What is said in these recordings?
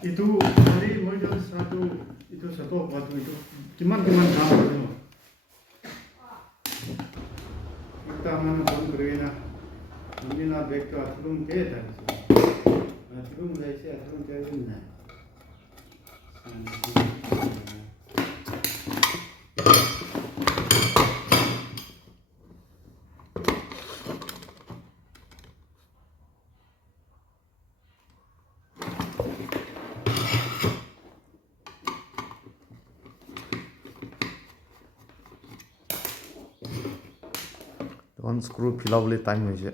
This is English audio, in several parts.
Itu hari mulai satu itu satu waktu itu kiman kamu itu kita mana pun berina ini na back to atlum ke dah atlum dah sih atlum ke ini One screw philably time hoise.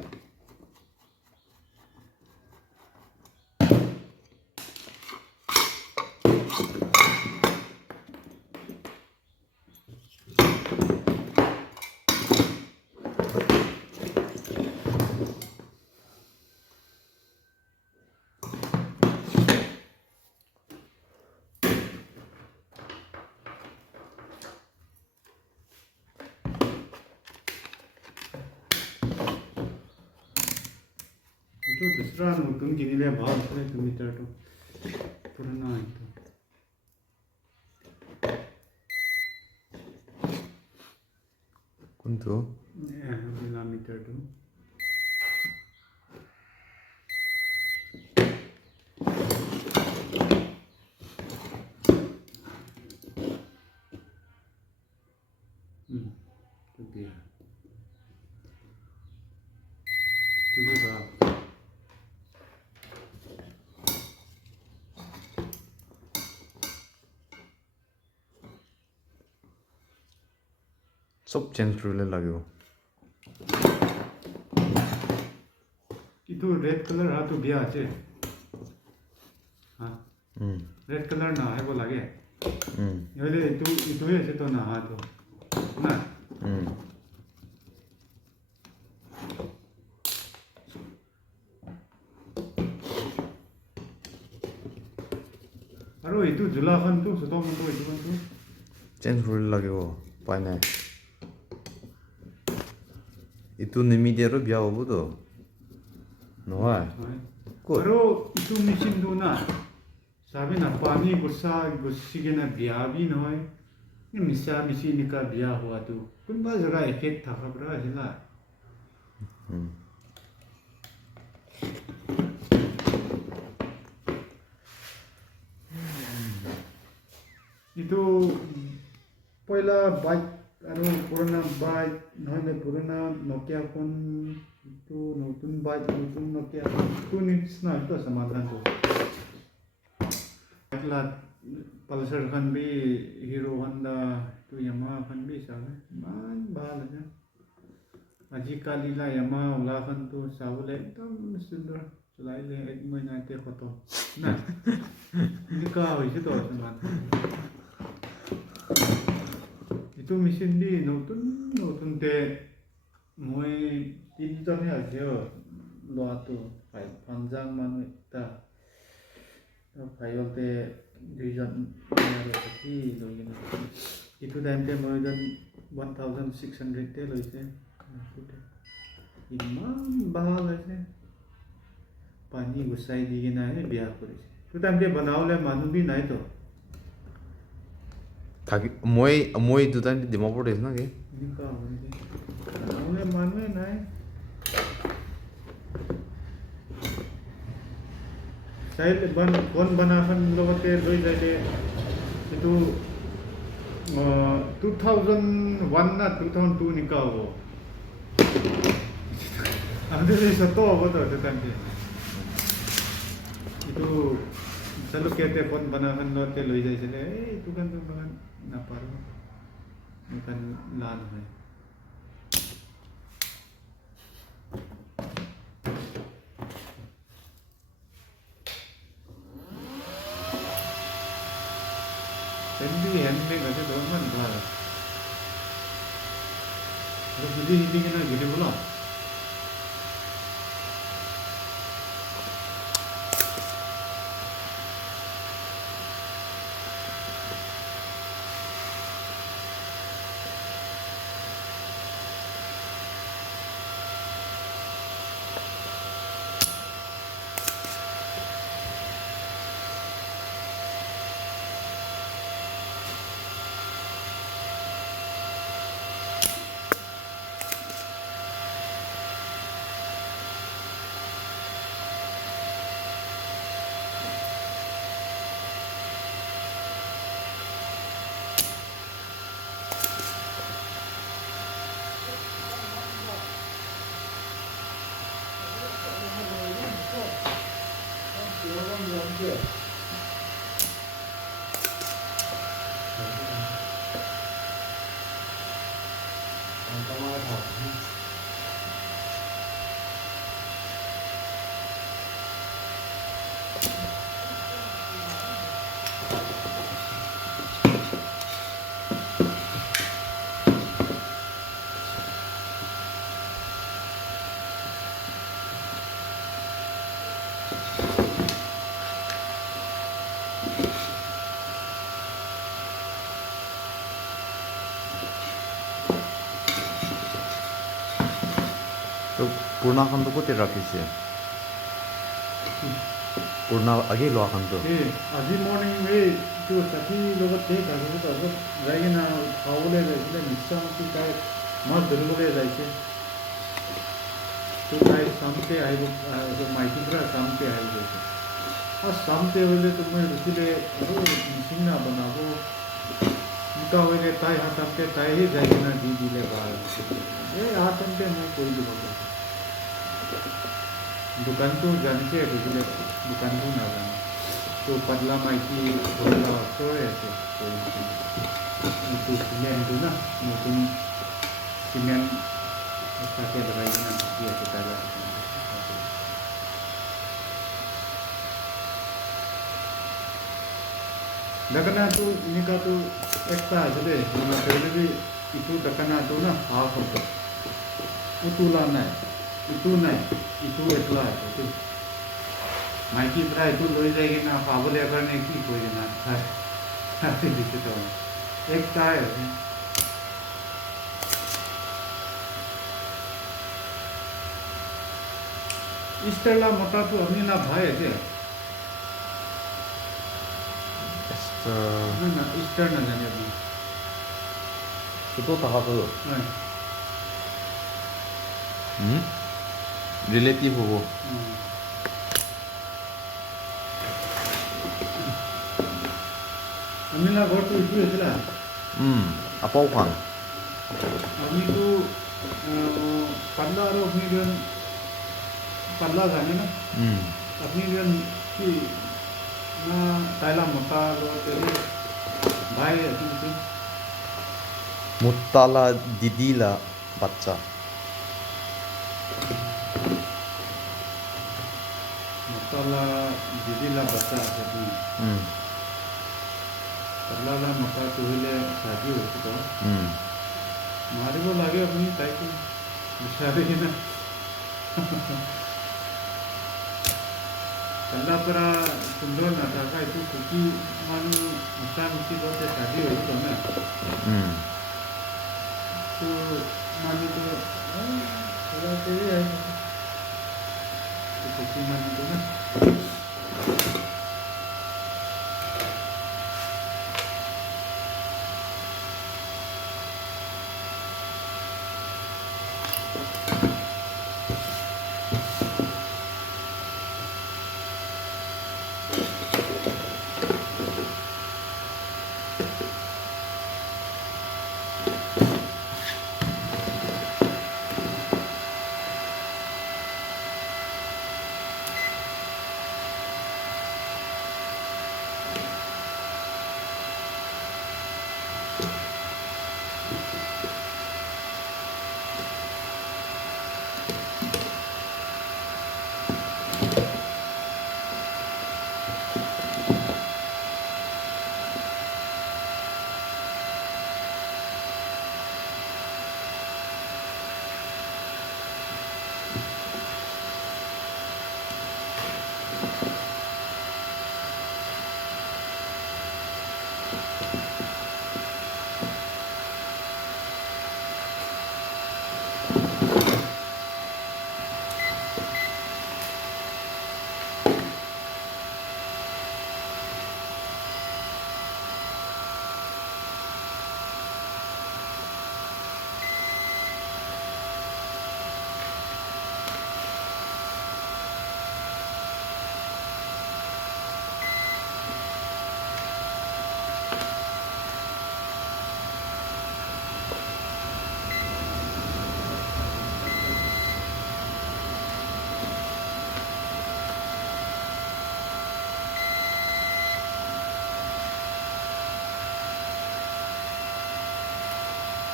itu दूसरा नोटुन किनिले भाव से metre तो पुराना itu Kuntu bila meter tu tu dia tu dia सब change kori le lagyo. itu red color ha tu dia ache ha red color na hai bo lage yole itu ye se to na ha to na aro itu jula khan tu so to itu kan tu Change kori le lagyo. Pai nai. Itu nimi dia ro biya hobo to. No hai. aro itu machine tu na sabi na pani gussa gussige na biya bhi noi ni misa machine ka biya hua tu kunba jaga effect tha khabra hila itu पहिला bike আৰু পুৰণা bike নহলে পুৰণা Nokia phone itu নতুন bike নতুন Nokia itu নিচিনা itu সমাধানটো একলা পালসার খান বি হিরো হন্ডা itu Yamaha খান বি চালে ইমান ভাল আছে আজিকালি লা Yamaha ওলা খান তো চাবলে একদম সুন্দৰ চলাইলে এক মহিনাতে খতম না এনেকুৱা হৈছে তো সমাধান itu mesin di notun te moi tinjon he asio loa tu panjang manu ta phaiol te duijon ki loina itu time te moi jon 1600 te loise iman bahal ase pani gusai digina he biya korise tu time te banaole manu bi nai to Thaki moi tu time Dimapur des na ke. Nikah nanti. Oleh mana naik? Saya kon banakan logote doi jade itu 2001 na 2002 nikah ho. Ada satu apa tu itu kan itu selalu kita kon banakan logote doi jade itu kan tu bahan naparu bukan lan hai Hindi ada doang kan kalau gini kena gini pula ก็มาถอด तो पूर्णा खान तो कोते राखिছে पूर्णा आगे लोआ खान तो আজি morning এই তো সাথী লগত সেই কাগজত অলপ যাই কিনে খাবলৈ যাইছিলে নিশ্চয়মতি তাই মাছ ধৰিবলৈ যাইছে তো তাই চামতে আহিব মাইকীৰ পৰা চামতে আহি গৈছে আৰু চামতে হ'লে তুমি ৰখিলে আৰু নিচিনা বনাব এনেকুৱা হ'লে তাই হাততে তাইহে যাই কিনে দি দিলে ভাল এই হাততে মই কৰি দিব দোকানটো জানিছে দেখিলে দোকানটো নাজানো তো পাতলা মাইকী ঘৰলা ওচৰৰে আছে এইটো চিমেণ্টটো না নতুন চিমেণ্ট তাতে লগাই কিনে ঢুকি আছে তাইলা দোকানটো এনেকুৱাটো একটা আছে দেই মানে ইটো দোকানটো না হাফ আছে উতোলা নাই ইটো নাই ইটো একলা আছে মাইকী প্ৰায় এইটো লৈ যায় কিনে খাবলৈ কাৰণে কি কৰি না খাই দিছে তো একটাই আছে ইষ্টাৰলা মতাটো আপুনি না ভাই আছে না ইষ্টাৰ নাজানে আপুনি तो তাহাতো হয় ৰিলেটিভ হ'ব আমিলা ঘৰটো ইটো হৈছিলা আপাও খান আমিতো পাল্লা আৰু আপুনি যেন পাল্লা জানে না আপনি যেন কি না তাইলা মতা লগত ভাই আছে মুতালা দিদিলা বাচ্চা মতালা দিদিলা বাচ্চা আছে পাল্লা মতাটো হ'লে শাদি হৈছে তো মাৰিব লাগে আপুনি তাইকো বিচাৰি কিনে পাল্লাৰ পৰা সুন্দৰ নাথাকা এইটো কুকি মানুহ মিছামিছি লগতে শাদি হৈছিল না তো মানুহটো কুকি মানুহটো না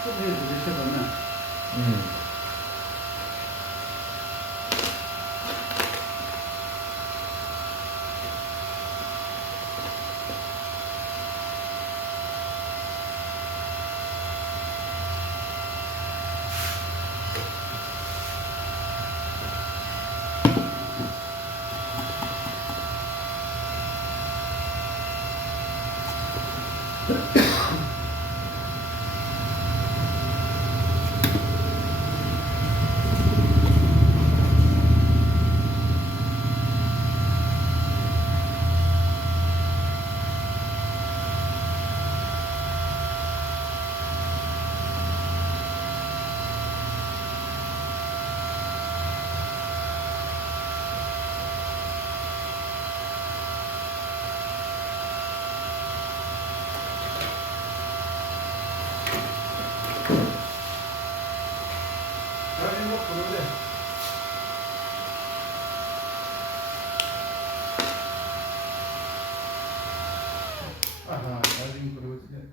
तो ये दृश्य बना 음. Dale lo pruebe. Ajá, dale pruebe.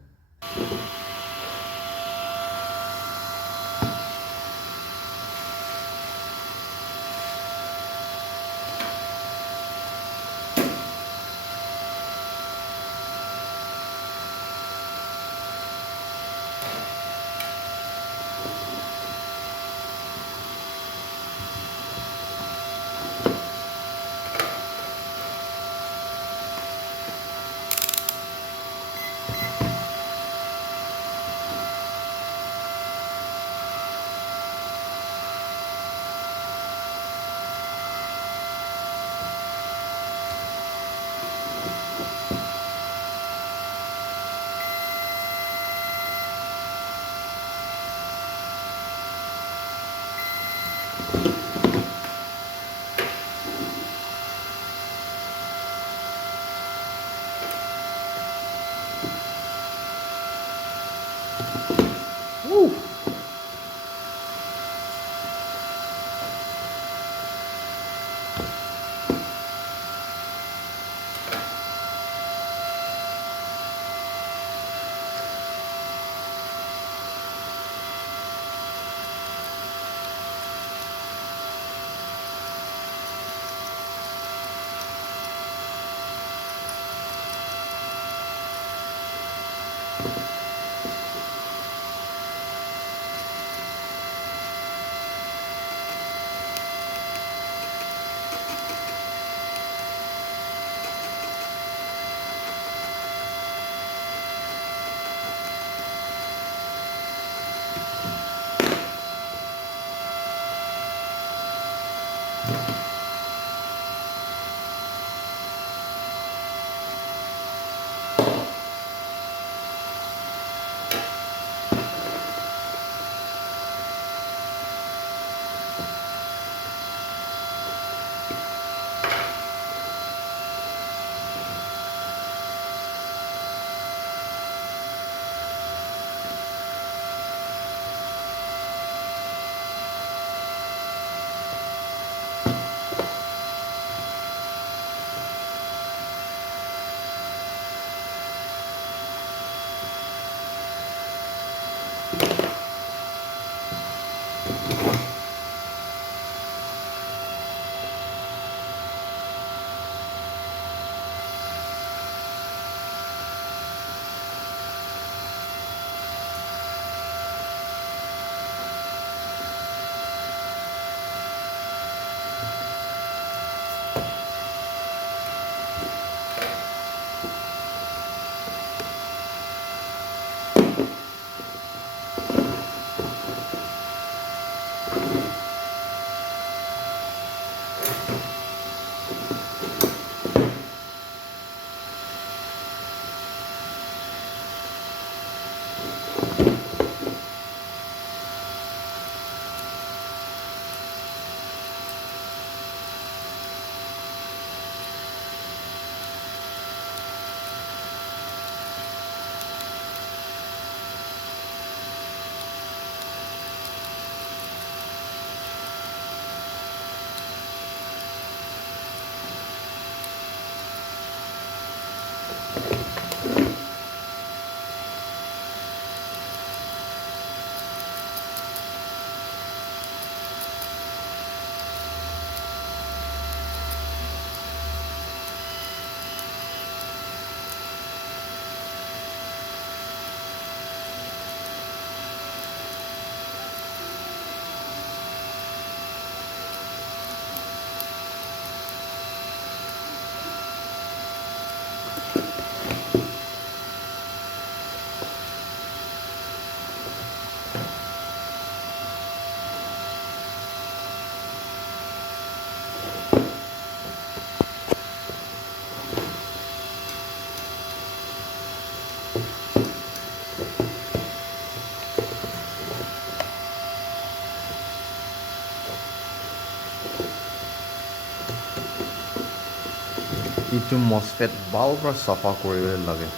ইটো মছফেট ভাল পৰা চাফা কৰিব লাগে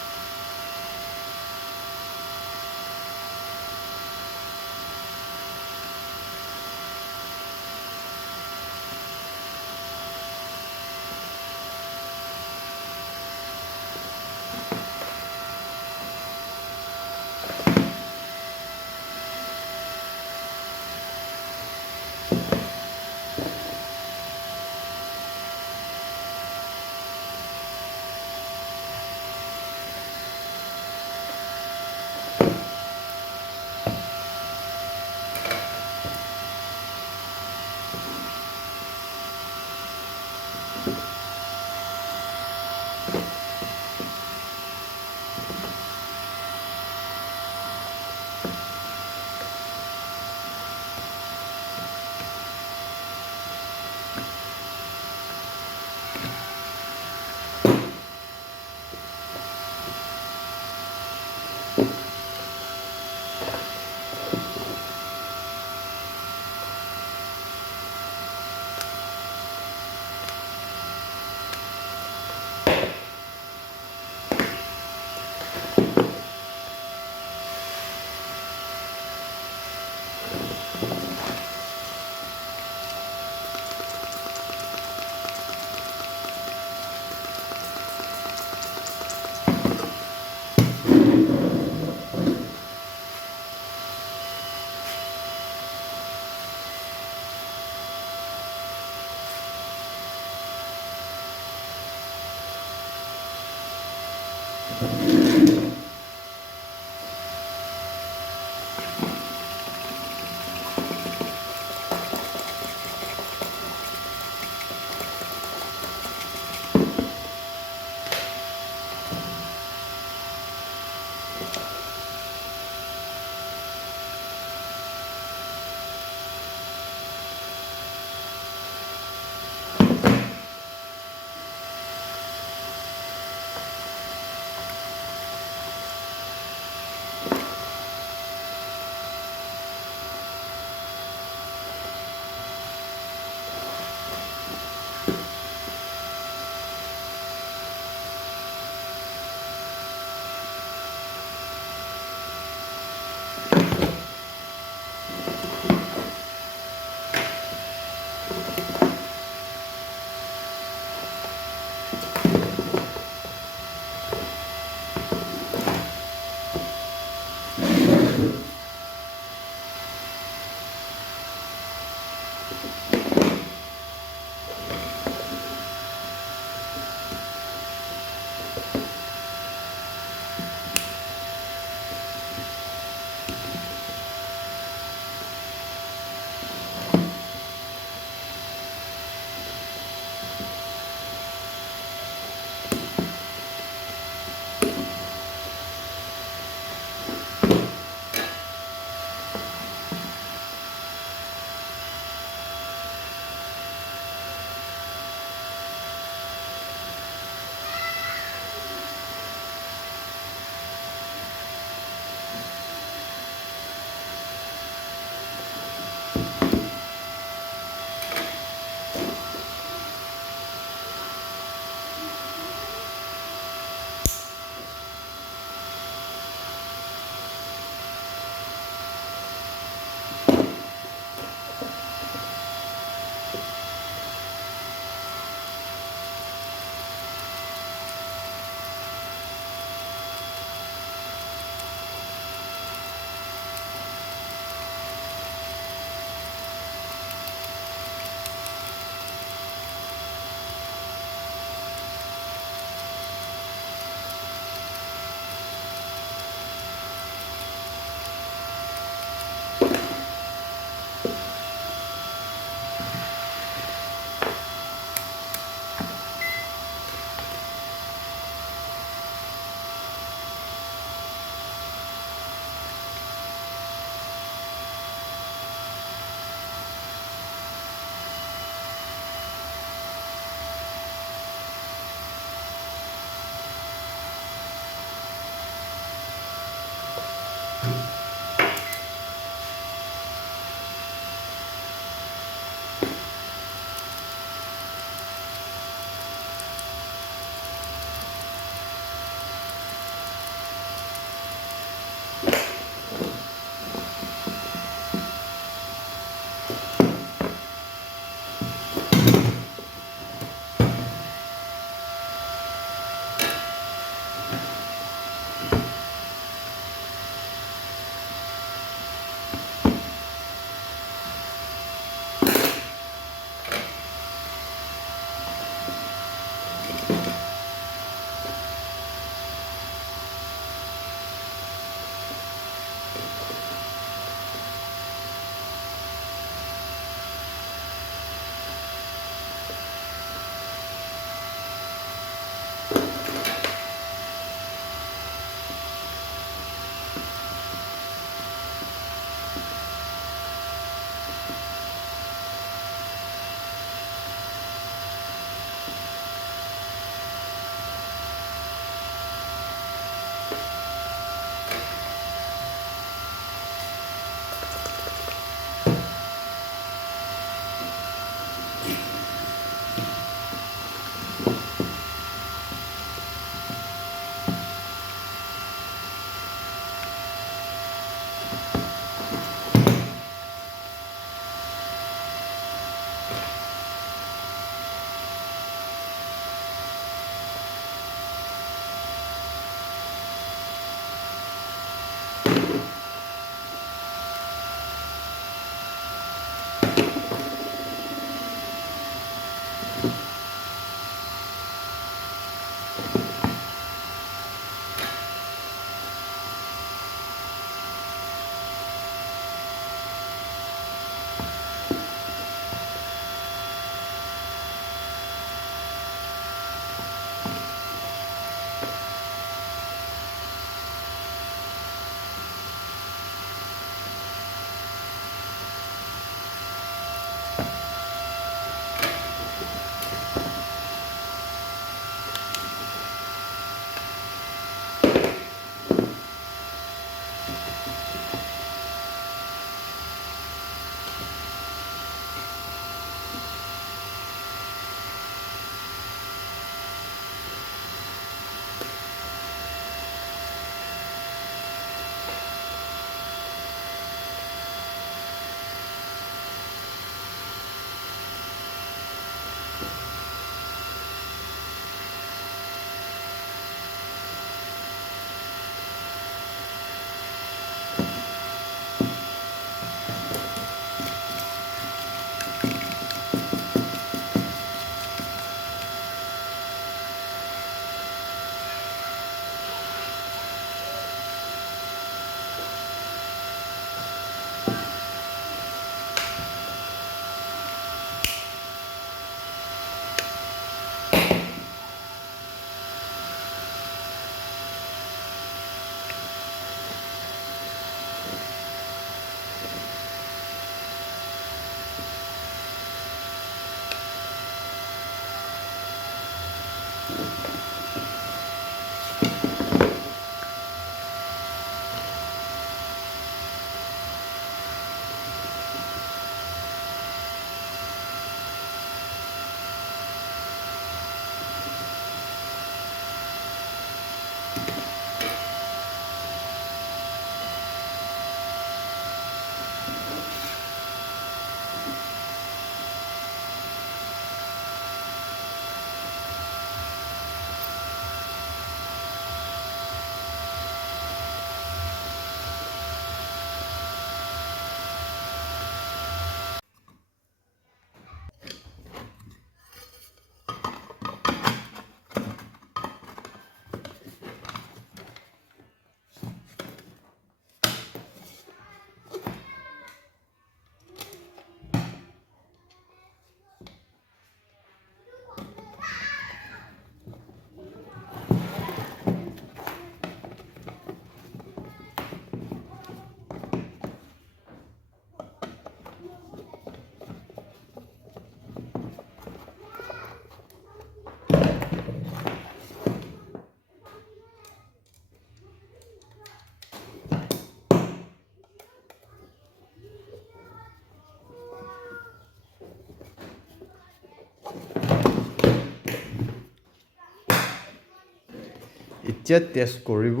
এতিয়া টেষ্ট কৰিব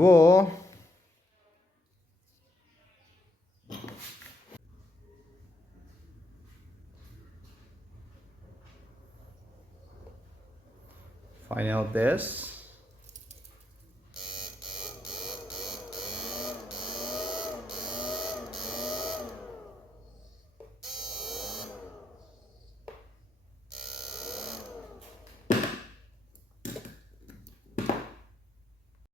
ফাইনেল টেষ্ট